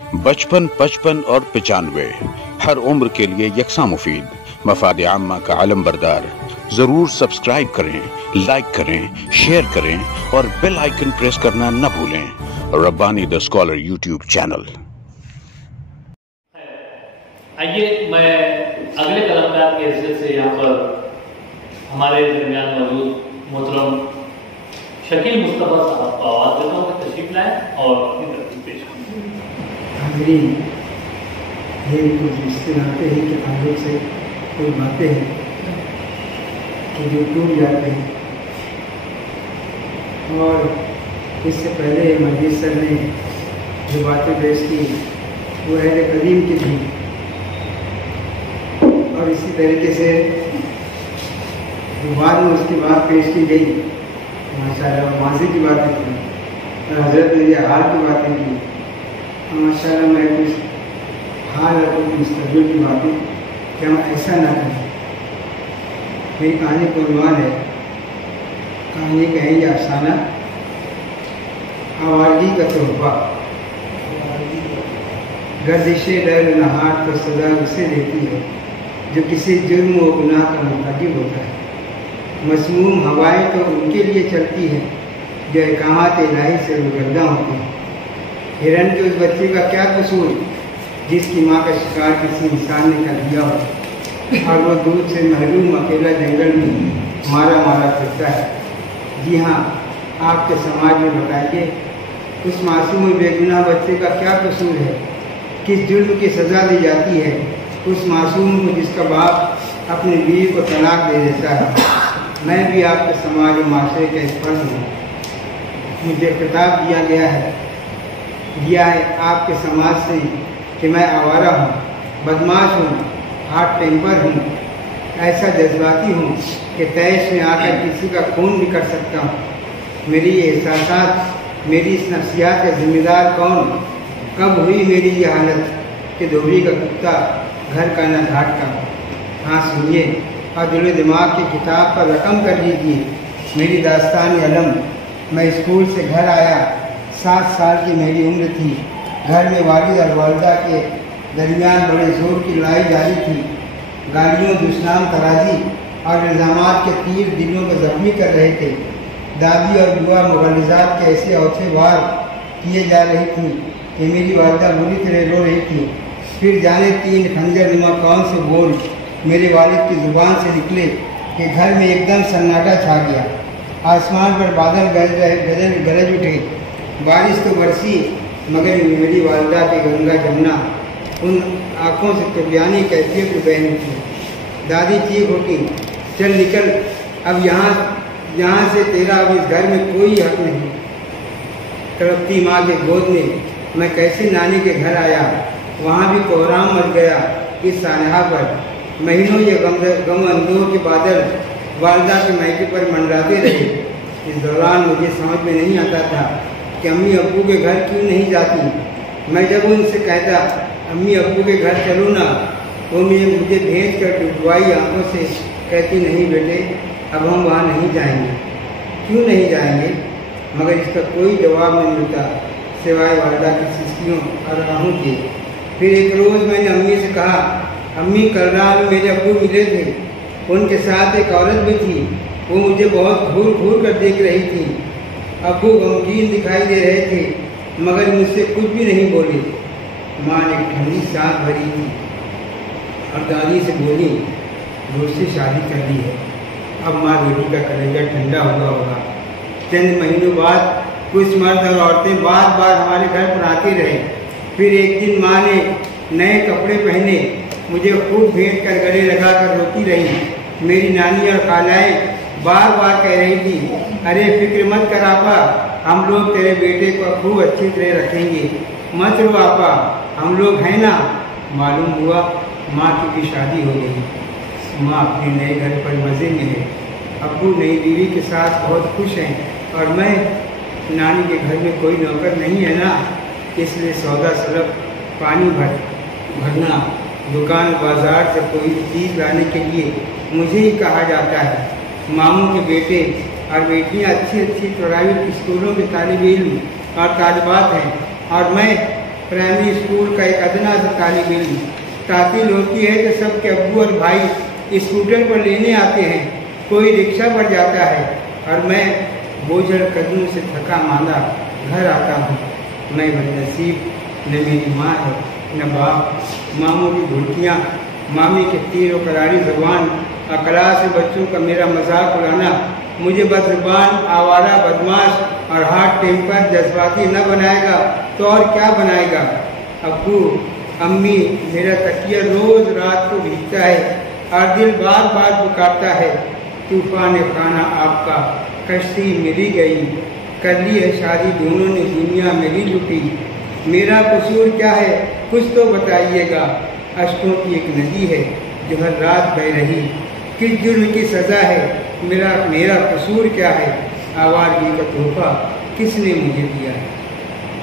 55 55 और 95 हर उम्र के लिए यकसा मुफीद, मफाद आम्मा का अलम बरदार। जरूर सब्सक्राइब करें, लाइक करें, शेयर करें और बेल आइकन प्रेस करना न भूलें। Rabbani the scholar YouTube channel. आइए मैं अगले कलाकार के हैसियत से यहाँ पर हमारे दरमियान मौजूद मोहतरम शकील मुस्तफा साहब को आवाज़ देता हूँ, तशरीफ लाएं और अपनी तकरीर पेश हाज़रीन, ये कुछ रिश्ते नाते हैं कि ताल्लुक़ से कोई बातें हैं कि जो टूट जाते हैं। और इससे पहले मजीद सर ने जो बातें पेश की वो अहले कदीम की थी, और इसी तरीके से जो बाद में उसकी बात पेश की गई, माशाअल्लाह माजी की बातें की और हज़रत ने हाल की बातें की। माशाअल्लाह मैं कुछ हाल और कुछ मुस्तक़बिल की बातें कि हम ऐसा ना करें। मेरी कहानी को उन्वान है, कहानी कहेंगे अफसाना आवारगी का तोहफा। गर्दिशे डर नहार तो सदा उसे देती है जो किसी जुर्म व गुनाह का मुर्तकिब होता है। मसमूम हवाएं तो उनके लिए चलती है जो अहकामात इलाही से रुगर्दा होती है। हिरन के उस बच्चे का क्या कसूर जिसकी माँ का शिकार किसी इंसान ने कर दिया हो और वो दूध से महरूम अकेला जंगल में मारा मारा फिरता है। जी हाँ, आपके समाज में बताइए उस मासूम बेगुनाह बच्चे का क्या कसूर है, किस जुर्म की सज़ा दी जाती है उस मासूम को जिसका बाप अपनी बीवी को तलाक दे देता है। मैं भी आपके समाज और माशरे का एक फर्द हूँ। मुझे खिताब दिया है आपके समाज से कि मैं आवारा हूँ, बदमाश हूँ, हार्ट टेम्पर हूँ, ऐसा जज्बाती हूँ कि तैश में आकर किसी का खून भी कर सकता हूँ। मेरी ये एहसासात, मेरी इस नफ्सियात का जिम्मेदार कौन? कब हुई मेरी ये हालत कि धोबी का कुत्ता घर का न घाट का? हाँ सुनिए और दिल दिमाग की किताब पर रकम कर लीजिए मेरी दास्तान अलम। मैं स्कूल से घर आया, 7 साल की मेरी उम्र थी। घर में वालिद और वालिदा के दरमियान बड़े ज़ोर की लड़ाई जारी थी। गालियों, दुश्मन तराजी और इल्ज़ामात के तीर दिलों को ज़ख्मी कर रहे थे। दादी और बुआ मुग़ल्लिज़ात के ऐसे औचे वार किए जा रही थी कि मेरी वालिदा बुरी तरह रो रही थी। फिर जाने 3 खंजर नुमा कौन से बोल मेरे वालिद की ज़ुबान से निकले कि घर में एकदम सन्नाटा छा गया। आसमान पर बादल गरज उठे, बारिश तो बरसी मगर मेरी वालिदा की गंगा जमुना उन आँखों से तुबियानी कैफियत को बहन उठी। दादी चीख उठी, चल निकल, अब यहाँ से तेरा अब इस घर में कोई हक नहीं। तड़पती माँ के गोद में मैं कैसे नानी के घर आया, वहाँ भी कोहराम मच गया इस सानहा पर। महीनों ये गम अंदों के बादल वालिदा के मायके पर मंडराते रहे। इस दौरान मुझे समझ में नहीं आता था कि अम्मी अब्बू के घर क्यों नहीं जाती। मैं जब उनसे कहता अम्मी अब्बू के घर चलो ना, तो मुझे भेज कर डुबवाई आँखों से कहती नहीं बेटे अब हम वहाँ नहीं जाएंगे। क्यों नहीं जाएंगे? मगर इसका कोई जवाब नहीं मिलता सिवाय वालिदा की सिस्कियों और राहों के। फिर एक रोज़ मैंने अम्मी से कहा, अम्मी कल रात मेरे अब्बू मिले थे, उनके साथ एक औरत भी थी, वो मुझे बहुत घूर घूर कर देख रही थी। अब्बू गमगीन दिखाई दे रहे थे मगर मुझसे कुछ भी नहीं बोले। माँ ने ठंडी सांस भरी थी और दादी से बोली, मुझसे शादी कर ली है, अब माँ बेटी का कलेजा ठंडा हुआ होगा। चंद महीनों बाद कुछ मर्द और औरतें बार बार हमारे घर पर आते रहे। फिर एक दिन माँ ने नए कपड़े पहने मुझे खूब भेंट कर गले लगा कर रोती रही। मेरी नानी और खालाएँ बार बार कह रही थी, अरे फिक्र मत कर आपा, हम लोग तेरे बेटे को खूब अच्छी तरह रखेंगे, मत रो आपा, हम लोग हैं ना। मालूम हुआ माँ की भी शादी हो गई। माँ अपने नए घर पर मज़े में है, अब्बू नई बीवी के साथ बहुत खुश हैं और मैं नानी के घर में कोई नौकर नहीं है ना, इसलिए सौदा सलफ पानी भरना, दुकान बाजार से कोई चीज़ लाने के लिए मुझे ही कहा जाता है। मामू के बेटे और बेटियां अच्छी अच्छी प्राइवेट स्कूलों में तालिब इल्म और तालिबात हैं और मैं प्राइमरी स्कूल का एक अदना सा तालिब इल्म। तातील होती है तो सबके अब्बू और भाई स्कूटर पर लेने आते हैं, कोई रिक्शा पर जाता है और मैं बोझल कदमों से थका मांदा घर आता हूँ। मैं बदनसीब, न मेरी माँ है न बाप, मामों की घुड़कियाँ, मामी के तीर और करारी ज़बान, अकला से बच्चों का मेरा मजाक उड़ाना मुझे बदज़ुबान, आवारा, बदमाश और हार्ट टेम्पर जज्बाती न बनाएगा तो और क्या बनाएगा। अब्बू अम्मी मेरा तकिया रोज़ रात को भीगता है और दिल बार बार पुकारता है, तूफान खाना आपका, कश्ती मेरी गई, कर ली है शादी दोनों ने दुनिया मेरी लुटी, मेरा कसूर क्या है कुछ तो बताइएगा। अश्कों की एक नदी है जो हर रात बह रही, किस जुर्म की सज़ा है, मेरा कसूर क्या है, आवारगी का तोहफा किसने मुझे दिया है।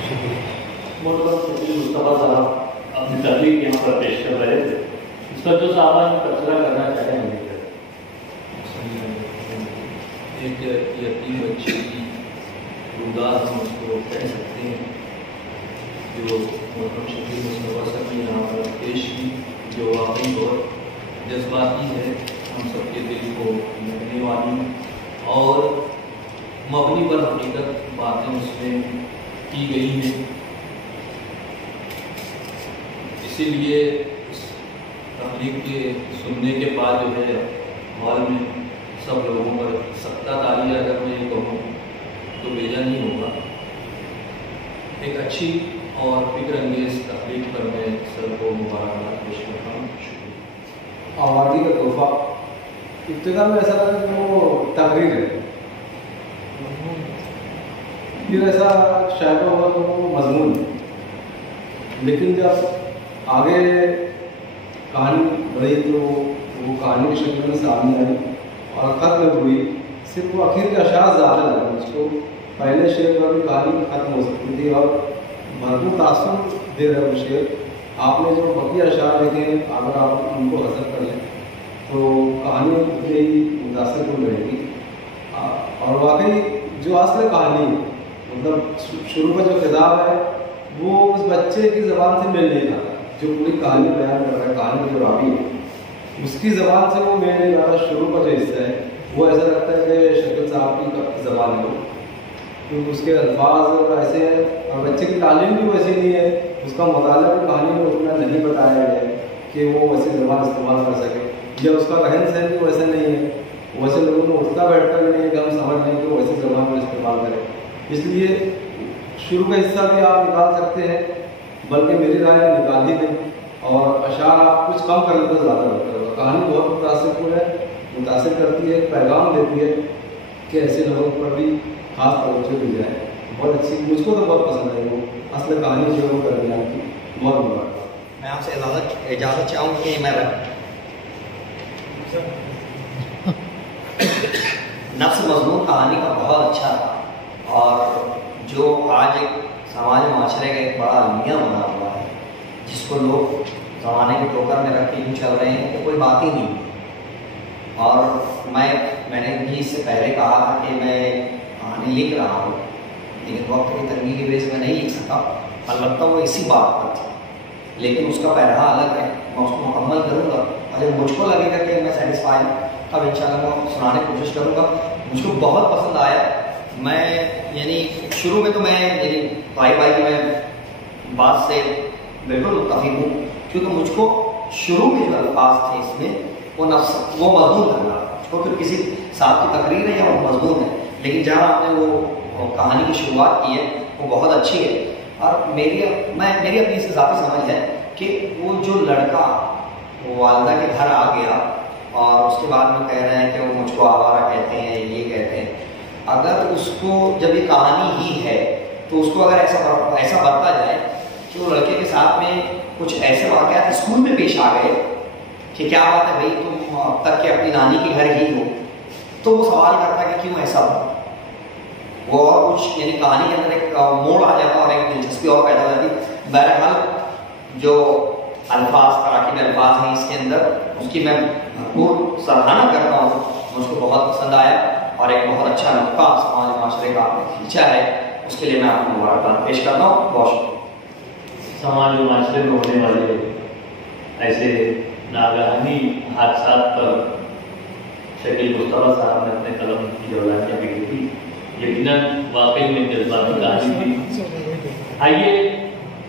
शुक्रिया। मोहतरम शकील मुस्तफ़ा साहब अपनी तकलीफ यहाँ पर पेश कर रहे थे, इस पर जो साहबान तबसरा करना चाहते हैं। एक यतीम बच्चे की रुदार हम उसको कह सकते हैं, जो मोहतरम शकील मुस्तफ़ा साहब ने यहाँ पर पेश की, जो वाकई बहुत जज्बाती है, हम सबके दिल को लगने वाली और मबनी पर हकीकत बातें उसमें की गई हैं। इसीलिए इस तकलीफ के सुनने के बाद जो है हॉल में सब लोगों पर सख्ता तालियां, अगर मैं ये कहूँ तो बेजा नहीं होगा। एक अच्छी और फिक्र अंगेज तकलीफ पर मैं सर को मुबारकबाद पेश करता हूँ। शुक्रिया। आवाज़ी का तोहफा इब्तिदा में ऐसा लगा कि वो तकरीर है, फिर ऐसा शायद होगा तो वो मजमून, लेकिन जब आगे कहानी बढ़ी तो वो कहानी की शक्ल में सामने आई और ख़त्म हुई। सिर्फ वो आखिर का अशार ज़्यादा लगा मुझको, पहले शेर पर भी कहानी ख़त्म हो सकती थी और भरपूर तासुर दे रहे वो शेर। आपने जो बाकी अशार लिखे अगर आप उनको हज़र कर लें तो कहानी यही मुतासिर हो रहेगी। और वाकई जो असल कहानी मतलब शुरू का जो किताब है वो उस बच्चे की ज़बान से मेल नहीं खाता, जो पूरी कहानी बयान कर रहा है, कहानी में जो रावी है उसकी ज़बान से वो मेल नहीं खाता। शुरू का जो हिस्सा है वो ऐसा लगता है कि शकील साहब की ज़बान है, तो उसके अल्फाज ऐसे हैं और बच्चे की तालीम भी वैसी नहीं है, उसका मुताला भी कहानी में उतना नहीं बताया गया है कि वो वैसी ज़बान इस्तेमाल कर सके, या उसका रहन सहन भी वैसा नहीं है, वैसे लोगों में उठता बैठता भी नहीं है कि हम समझ लें कि वो वैसी ज़बान में इस्तेमाल करें। इसलिए शुरू का हिस्सा भी आप निकाल सकते हैं, बल्कि मेरी राय में निकाल ही दें और अशार आप कुछ कम कर लें तो ज़्यादा बेहतर होगा। कहानी बहुत मुतासिर करती है, पैगाम देती है कि ऐसे लोगों पर भी खास तवज्जो दी जाए। बहुत अच्छी, मुझको तो बहुत पसंद है वो असल कहानी जो है वो दरमियान की। बहुत मुबारक। मैं आपसे इजाज़त चाहूँगी कि मैं नफ्स मजमून कहानी का बहुत अच्छा था और जो आज एक समाज माशरे का एक बड़ा अलमिया बना हुआ है, जिसको लोग ज़माने के टोकर में रख के यूँ चल रहे हैं, तो कोई बात ही नहीं। और मैंने भी इससे पहले कहा था कि मैं कहानी लिख रहा हूँ, लेकिन वक्त की तंगी की वजह से मैं नहीं लिख सका। अलबत्ता वो इसी बात पर थी, लेकिन उसका पहला अलग है, मैं उसको मुकम्मल करूँगा और जब मुझको लगेगा कि मैं सेटिस्फाई तब इंशाल्लाह मैं सुनाने की कोशिश करूँगा। मुझको बहुत पसंद आया। मैं यानी शुरू में तो मैं यानी भाई की मैं बात से बिल्कुल मुत्तफिक हूँ, क्योंकि मुझको शुरू में जो अल्फाज थे इसमें वो मजमून लग रहा था, तो फिर किसी साहब की तकरीर है या वो मजमून है, लेकिन जहाँ आपने वो कहानी की शुरुआत की है वो बहुत अच्छी है। और मेरी अपनी इस ज़ाती समझ है कि वो जो लड़का वालिदा के घर आ गया और उसके बाद में कह रहे हैं कि वो मुझको आवारा कहते हैं, ये कहते हैं, अगर उसको जब ये कहानी ही है तो उसको अगर ऐसा बरता जाए कि वो लड़के के साथ में कुछ ऐसे वाक़यात स्कूल में पेश आ गए कि क्या बात है भाई तुम अब तक के अपनी नानी के घर ही हो, तो वो सवाल करता है कि क्यों ऐसा हो। वो और कुछ यानी कहानी के अंदर एक मोड़ आ जाता और एक दिलचस्पी और पैदा हो जाती। बहरहाल जो अल्फाज तराकीब अल्फाज हैं इसके अंदर, उसकी मैं भरपूर सराहना करता हूँ, मुझको बहुत पसंद आया और एक बहुत अच्छा नुक्ता समाज माशरे का आपने खींचा है, उसके लिए मैं आपको मुबारकबाद पेश करता हूँ। बहुत शुक्रिया। समाज और माशरे में होने वाले ऐसे नागहानी हादसात पर शकील मुस्तफ़ा साहब ने अपने कलम की जो लाइनें लिखी थी, यकीनन वाकई में जज्बाती कहानी थी। आइए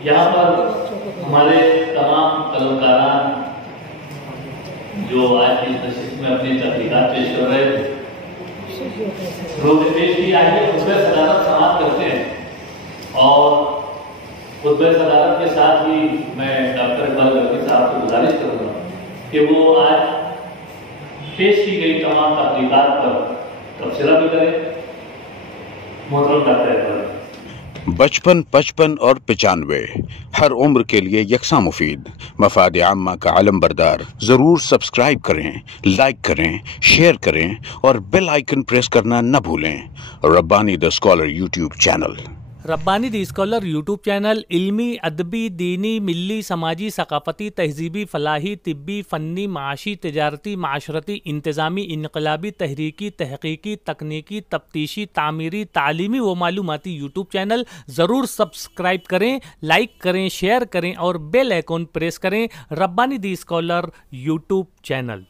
यहाँ पर हमारे तमाम कलमकारान जो आज की नशिस्त में अपनी तहकीकात पेश कर रहे थे, पेश की, आइए खुतबे सदारत समाप्त करते हैं। और खुतबे सदारत के साथ ही मैं डॉक्टर इकबाल गर्गी साहब से गुजारिश करूँगा कि वो आज पेश की गई तमाम तहकीकात पर तबसरा भी करें। मोहतरम डॉक्टर इकबाल। 55, 55 और 95 हर उम्र के लिए यकसा मुफीद, मफाद आम्मा का आलम बरदार। जरूर सब्सक्राइब करें, लाइक करें, शेयर करें और बेल आइकन प्रेस करना न भूलें। Rabbani the scholar YouTube channel. Rabbani the scholar YouTube channel इल्मी, अदबी, दीनी, मिली, समाजी, सकाफती, तहजीबी, फलाही, तिब्बी, फ़न्नी, माशी, तिजारती, माशरती, इंतज़ामी, इनकलाबी, तहरीकी, तहकीकी, तकनीकी, तफ्तीशी, तामीरी, तालीमी व मालूमाती यूट्यूब चैनल। ज़रूर सब्सक्राइब करें, लाइक करें, शेयर करें और बेल आइकन प्रेस करें। Rabbani the scholar YouTube channel.